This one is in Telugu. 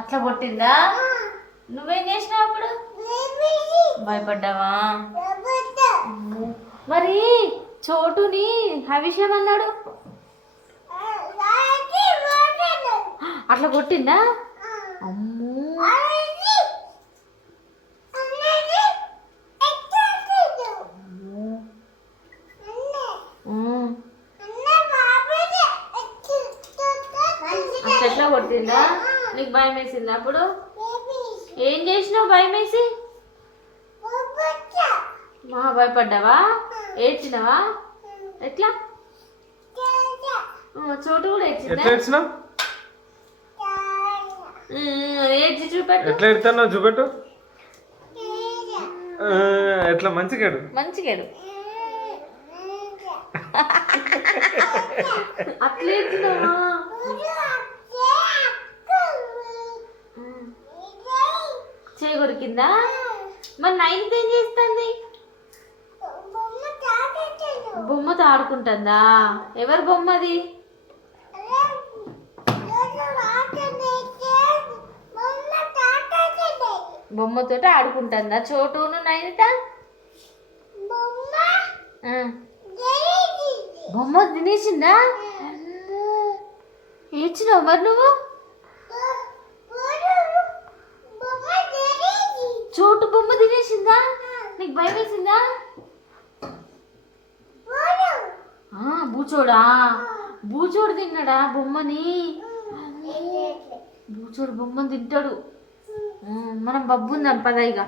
అట్లా కొట్టిందా? నువ్వేం చేసినావు అప్పుడు? భయపడ్డావా? మరి చోటుని హవిష్యం అన్నాడు, అట్లా కొట్టిందా? అమ్మో, ఎట్లా కొట్టిందా? నీకు భయం వేసిందా అప్పుడు? ఏం చేసినావు భయం వేసి? భయపడ్డావా? ఏడ్చినావా? ఎట్లా? చోటు కూడా ఏడ్చిందా? ఏడ్చి చూపెట్టు. ఎట్లా ఎడతాను చూపెట్టు. ఎట్లా మంచిగాడు మంచిగాడు అట్లా ఏడ్చినావా? చేయి కొరికిందా? మరి నైన్త్ ఏం చేస్తుంది? బొమ్మతో ఆడుకుంటుందా? ఎవరి బొమ్మ అది? బొమ్మతో ఆడుకుంటుందా చోటును నైన్త? బొమ్మ తినేసిందా? ఏడ్చినావు మరి నువ్వు? చోటు బొమ్మ తినేసిందా? నీకు భయం వేసిందా? బూచోడా? బూచోడు తిన్నాడా బొమ్మని? బూచోడు బొమ్మని తింటాడు. మనం బబ్బుందాం పదైగా.